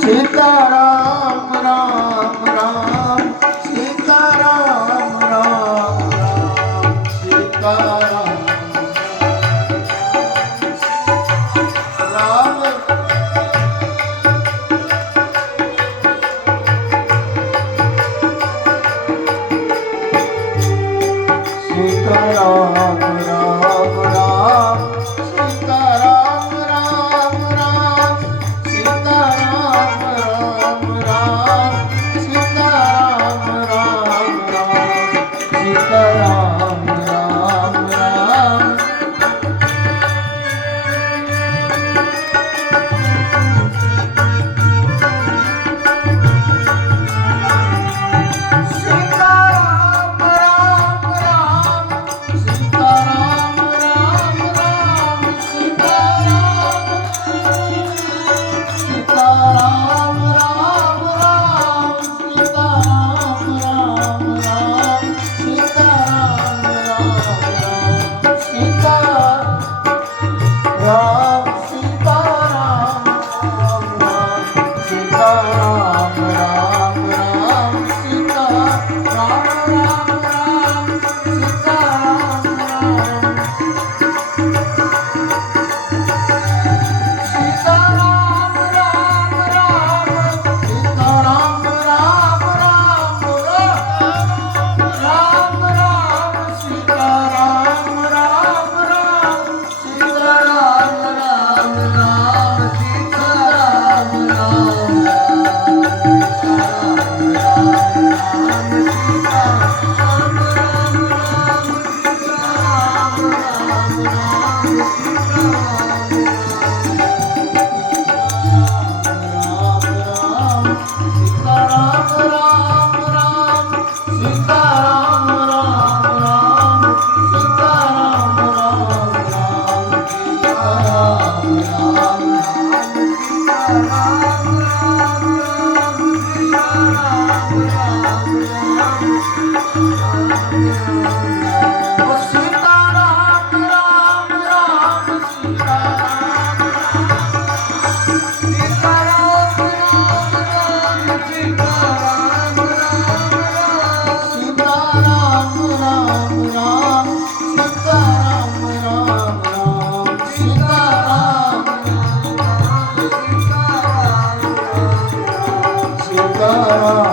Sitaram Ram Ram Sitaram Ram Ram Sitaram Ram Sitaram Ram Ram Sitaram Ram Ram Sitaram Ram Ram Sitaram Ram Ram Sitaram Ram Ram Sitaram Ram Ram Sitaram Ram Ram Sitaram Sitaram Ram Ram Sitaram Ram Ram Sitaram Ram Ram Sitaram Sitaram Ram Ram Sitaram Ram Ram Sitaram Ram Ram Sitaram Ram Sitaram Ram Ram Sitaram Ram Ram Ram Ram Sitaram Ram Ram Sitaram Ram Ram Sitaram Ram Sitaram